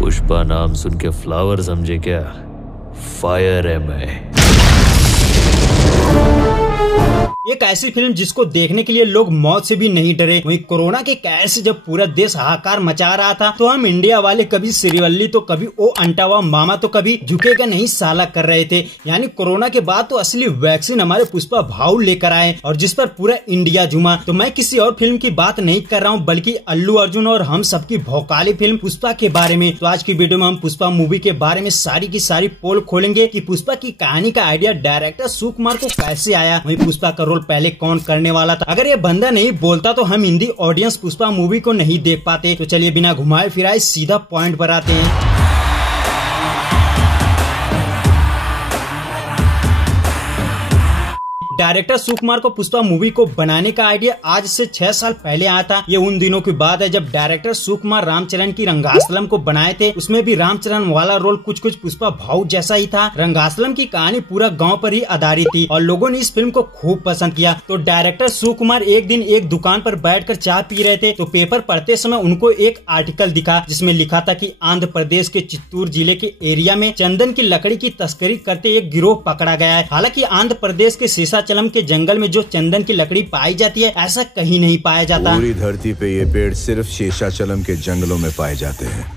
पुष्पा नाम सुन के फ्लावर समझे क्या? फायर है मैं। एक ऐसी फिल्म जिसको देखने के लिए लोग मौत से भी नहीं डरे। वहीं कोरोना के कहर से जब पूरा देश हाहाकार मचा रहा था तो हम इंडिया वाले कभी श्रीवल्ली तो कभी ओ अंटावा मामा तो कभी झुकेगा नहीं साला कर रहे थे। यानी कोरोना के बाद तो असली वैक्सीन हमारे पुष्पा भाऊ लेकर आए और जिस पर पूरा इंडिया झूमा। तो मैं किसी और फिल्म की बात नहीं कर रहा हूँ बल्कि अल्लू अर्जुन और हम सबकी भौकाली फिल्म पुष्पा के बारे में। तो आज की वीडियो में हम पुष्पा मूवी के बारे में सारी की सारी पोल खोलेंगे कि पुष्पा की कहानी का आइडिया डायरेक्टर सुकुमार को कैसे आया, वहीं पुष्पा का रोल पहले कौन करने वाला था। अगर ये बंदा नहीं बोलता तो हम हिंदी ऑडियंस पुष्पा मूवी को नहीं देख पाते। तो चलिए बिना घुमाए फिराए सीधा पॉइंट पर आते हैं। डायरेक्टर सुकुमार को पुष्पा मूवी को बनाने का आइडिया आज से 6 साल पहले आया था। ये उन दिनों की बात है जब डायरेक्टर सुकुमार रामचरण की रंगासलम को बनाए थे। उसमें भी रामचरण वाला रोल कुछ पुष्पा भाऊ जैसा ही था। रंगासलम की कहानी पूरा गांव पर ही आधारित थी और लोगों ने इस फिल्म को खूब पसंद किया। तो डायरेक्टर सुकुमार एक दिन एक दुकान पर बैठकर चाय पी रहे थे तो पेपर पढ़ते समय उनको एक आर्टिकल दिखा जिसमें लिखा था कि आंध्र प्रदेश के चित्तूर जिले के एरिया में चंदन की लकड़ी की तस्करी करते एक गिरोह पकड़ा गया है। हालांकि आंध्र प्रदेश के शेषाचलम के जंगल में जो चंदन की लकड़ी पाई जाती है ऐसा कहीं नहीं पाया जाता। पूरी धरती पे ये पेड़ सिर्फ शेषाचलम के जंगलों में पाए जाते हैं।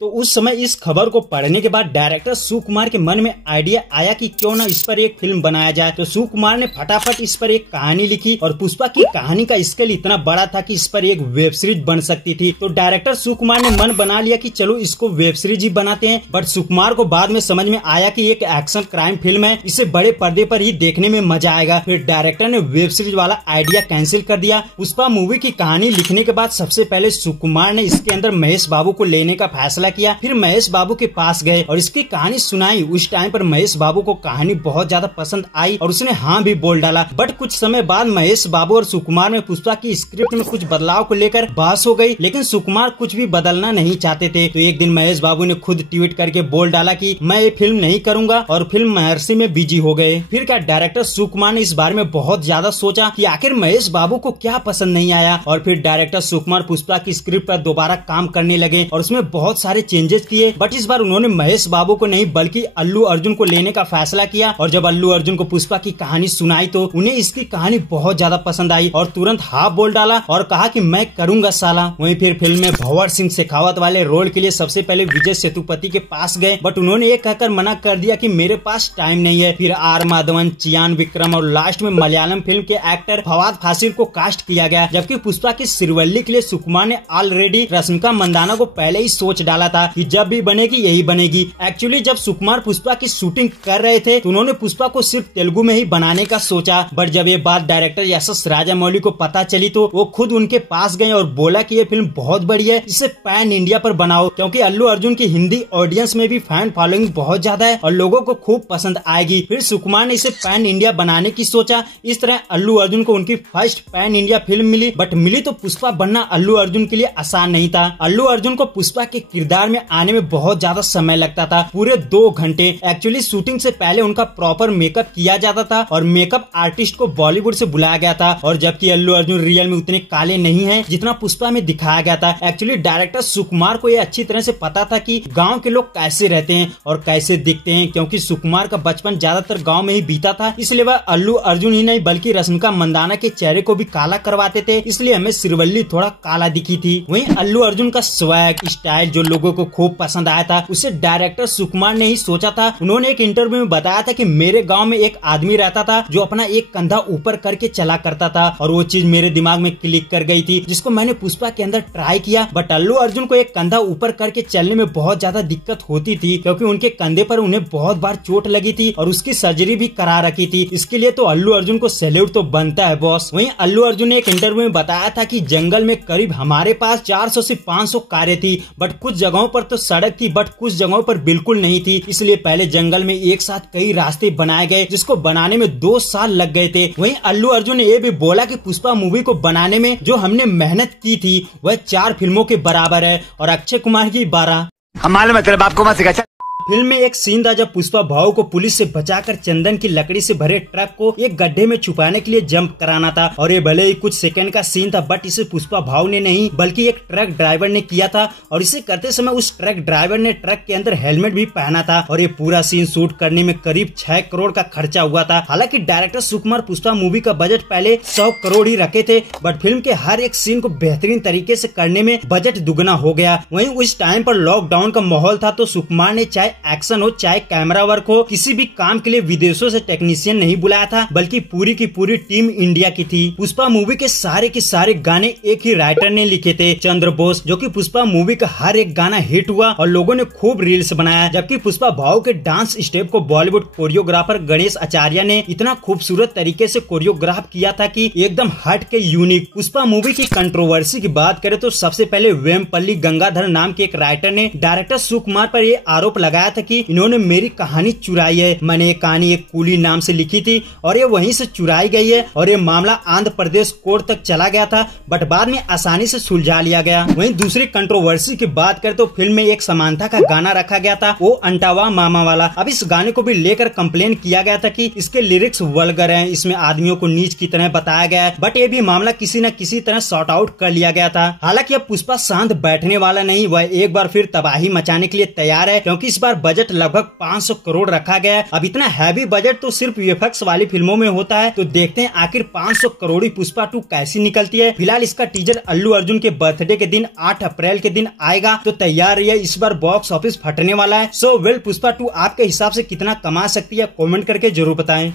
तो उस समय इस खबर को पढ़ने के बाद डायरेक्टर सुकुमार के मन में आइडिया आया कि क्यों ना इस पर एक फिल्म बनाया जाए। तो सुकुमार ने फटाफट इस पर एक कहानी लिखी और पुष्पा की कहानी का स्केल इतना बड़ा था कि इस पर एक वेब सीरीज बन सकती थी। तो डायरेक्टर सुकुमार ने मन बना लिया कि चलो इसको वेब सीरीज ही बनाते हैं। बट सुकुमार को बाद में समझ में आया कि एक एक्शन क्राइम फिल्म है, इसे बड़े पर्दे पर ही देखने में मजा आएगा। फिर डायरेक्टर ने वेब सीरीज वाला आइडिया कैंसिल कर दिया। पुष्पा मूवी की कहानी लिखने के बाद सबसे पहले सुकुमार ने इसके अंदर महेश बाबू को लेने का फैसला किया। फिर महेश बाबू के पास गए और इसकी कहानी सुनाई। उस टाइम पर महेश बाबू को कहानी बहुत ज्यादा पसंद आई और उसने हाँ भी बोल डाला। बट कुछ समय बाद महेश बाबू और सुकुमार में पुष्पा की स्क्रिप्ट में कुछ बदलाव को लेकर बहस हो गई, लेकिन सुकुमार कुछ भी बदलना नहीं चाहते थे। तो एक दिन महेश बाबू ने खुद ट्वीट करके बोल डाला कि मैं ये फिल्म नहीं करूंगा और फिल्म महर्षि में बिजी हो गए। फिर क्या डायरेक्टर सुकुमार ने इस बारे में बहुत ज्यादा सोचा कि आखिर महेश बाबू को क्या पसंद नहीं आया और फिर डायरेक्टर सुकुमार पुष्पा की स्क्रिप्ट पर दोबारा काम करने लगे और उसमें बहुत सारे चेंजेस किए। बट इस बार उन्होंने महेश बाबू को नहीं बल्कि अल्लू अर्जुन को लेने का फैसला किया और जब अल्लू अर्जुन को पुष्पा की कहानी सुनाई तो उन्हें इसकी कहानी बहुत ज्यादा पसंद आई और तुरंत हाँ बोल डाला और कहा कि मैं करूंगा साला। वहीं फिर फिल्म में भंवर सिंह शेखावत वाले रोल के लिए सबसे पहले विजय सेतुपति के पास गए, बट उन्होंने ये कहकर मना कर दिया कि मेरे पास टाइम नहीं है। फिर आर माधवन, चियान विक्रम और लास्ट में मलयालम फिल्म के एक्टर फवाद फासिल को कास्ट किया गया। जबकि पुष्पा की श्रीवल्ली के लिए सुकुमार ने ऑलरेडी रश्मिका मंदाना को पहले ही सोच डाला था कि जब भी बनेगी यही बनेगी। एक्चुअली जब सुकुमार पुष्पा की शूटिंग कर रहे थे तो उन्होंने पुष्पा को सिर्फ तेलुगु में ही बनाने का सोचा। बट जब ये बात डायरेक्टर यशस राजामौली को पता चली तो वो खुद उनके पास गए और बोला कि ये फिल्म बहुत बड़ी है, इसे पैन इंडिया पर बनाओ, क्योंकि अल्लू अर्जुन की हिंदी ऑडियंस में भी फैन फॉलोइंग बहुत ज्यादा है और लोगों को खूब पसंद आएगी। फिर सुकुमार ने इसे पैन इंडिया बनाने की सोचा। इस तरह अल्लू अर्जुन को उनकी फर्स्ट पैन इंडिया फिल्म मिली। बट मिली तो पुष्पा बनना अल्लू अर्जुन के लिए आसान नहीं था। अल्लू अर्जुन को पुष्पा के किरदार में आने में बहुत ज्यादा समय लगता था, पूरे 2 घंटे। एक्चुअली शूटिंग से पहले उनका प्रॉपर मेकअप किया जाता था और मेकअप आर्टिस्ट को बॉलीवुड से बुलाया गया था। और जबकि अल्लू अर्जुन रियल में उतने काले नहीं हैं जितना पुष्पा में दिखाया गया था। एक्चुअली डायरेक्टर सुकुमार को यह अच्छी तरह से पता था कि गांव के लोग कैसे रहते हैं और कैसे दिखते हैं, क्योंकि सुकुमार का बचपन ज्यादातर गाँव में ही बीता था। इसलिए वह अल्लू अर्जुन ही नहीं बल्कि रश्मिका मंदाना के चेहरे को भी काला करवाते थे, इसलिए हमें श्रीवल्ली थोड़ा काला दिखी थी। वहीं अल्लू अर्जुन का स्वैग स्टाइल जो लोगों को खूब पसंद आया था उसे डायरेक्टर सुकुमार ने ही सोचा था। उन्होंने एक इंटरव्यू में बताया था कि मेरे गांव में एक आदमी रहता था जो अपना एक कंधा ऊपर करके चला करता था और वो चीज मेरे दिमाग में क्लिक कर गई थी, जिसको मैंने पुष्पा के अंदर ट्राई किया। बट अल्लू अर्जुन को एक कंधा ऊपर करके चलने में बहुत ज्यादा दिक्कत होती थी, क्योंकि उनके कंधे पर उन्हें बहुत बार चोट लगी थी और उसकी सर्जरी भी करा रखी थी। इसके लिए तो अल्लू अर्जुन को सैल्यूट तो बनता है बॉस। वहीं अल्लू अर्जुन ने एक इंटरव्यू में बताया था कि जंगल में करीब हमारे पास 400 से 500 कारें थी, बट कुछ जगहों पर तो सड़क थी बट कुछ जगहों पर बिल्कुल नहीं थी। इसलिए पहले जंगल में एक साथ कई रास्ते बनाए गए जिसको बनाने में 2 साल लग गए थे। वहीं अल्लू अर्जुन ने ये भी बोला कि पुष्पा मूवी को बनाने में जो हमने मेहनत की थी वह 4 फिल्मों के बराबर है और अक्षय कुमार की 12। हम मालूम है तेरे बाप को मत सिखा। फिल्म में एक सीन था जब पुष्पा भाऊ को पुलिस से बचाकर चंदन की लकड़ी से भरे ट्रक को एक गड्ढे में छुपाने के लिए जंप कराना था। और ये भले ही कुछ सेकंड का सीन था, बट इसे पुष्पा भाऊ ने नहीं बल्कि एक ट्रक ड्राइवर ने किया था। और इसे करते समय उस ट्रक ड्राइवर ने ट्रक के अंदर हेलमेट भी पहना था। और ये पूरा सीन शूट करने में करीब 6 करोड़ का खर्चा हुआ था। हालांकि डायरेक्टर सुकुमार पुष्पा मूवी का बजट पहले 100 करोड़ ही रखे थे, बट फिल्म के हर एक सीन को बेहतरीन तरीके से करने में बजट दुगना हो गया। वहीं उस टाइम पर लॉकडाउन का माहौल था, तो सुकुमार ने चाहे एक्शन हो चाहे कैमरा वर्क हो, किसी भी काम के लिए विदेशों से टेक्नीशियन नहीं बुलाया था, बल्कि पूरी की पूरी टीम इंडिया की थी। पुष्पा मूवी के सारे गाने एक ही राइटर ने लिखे थे, चंद्र बोस, जो कि पुष्पा मूवी का हर एक गाना हिट हुआ और लोगों ने खूब रील्स बनाया। जबकि पुष्पा भाऊ के डांस स्टेप को बॉलीवुड कोरियोग्राफर गणेश आचार्य ने इतना खूबसूरत तरीके से कोरियोग्राफ किया था कि एकदम हट के यूनिक। पुष्पा मूवी की कंट्रोवर्सी की बात करें तो सबसे पहले वेमपल्ली गंगाधर नाम के एक राइटर ने डायरेक्टर सुकुमार पर यह आरोप लगाया था कि इन्होंने मेरी कहानी चुराई है। मैंने ये कहानी एक कूली नाम से लिखी थी और ये वहीं से चुराई गई है। और ये मामला आंध्र प्रदेश कोर्ट तक चला गया था, बट बाद में आसानी से सुलझा लिया गया। वहीं दूसरी कंट्रोवर्सी की बात करें तो फिल्म में एक समानता का गाना रखा गया था, वो अंटावा मामा वाला। अब इस गाने को भी लेकर कंप्लेन किया गया था कि इसके लिरिक्स वल्गर हैं, इसमें आदमियों को नीच की तरह बताया गया है। बट ये भी मामला किसी न किसी तरह सॉर्ट आउट कर लिया गया था। हालांकि अब पुष्पा शांत बैठने वाला नहीं, वह एक बार फिर तबाही मचाने के लिए तैयार है, क्योंकि इस बार बजट लगभग 500 करोड़ रखा गया है। अब इतना हैवी बजट तो सिर्फ वीएफएक्स वाली फिल्मों में होता है, तो देखते हैं आखिर 500 करोड़ी पुष्पा 2 कैसी निकलती है। फिलहाल इसका टीजर अल्लू अर्जुन के बर्थडे के दिन 8 अप्रैल के दिन आएगा, तो तैयार रहिए, इस बार बॉक्स ऑफिस फटने वाला है। सो वेल, पुष्पा 2 आपके हिसाब से कितना कमा सकती है, कमेंट करके जरूर बताएं।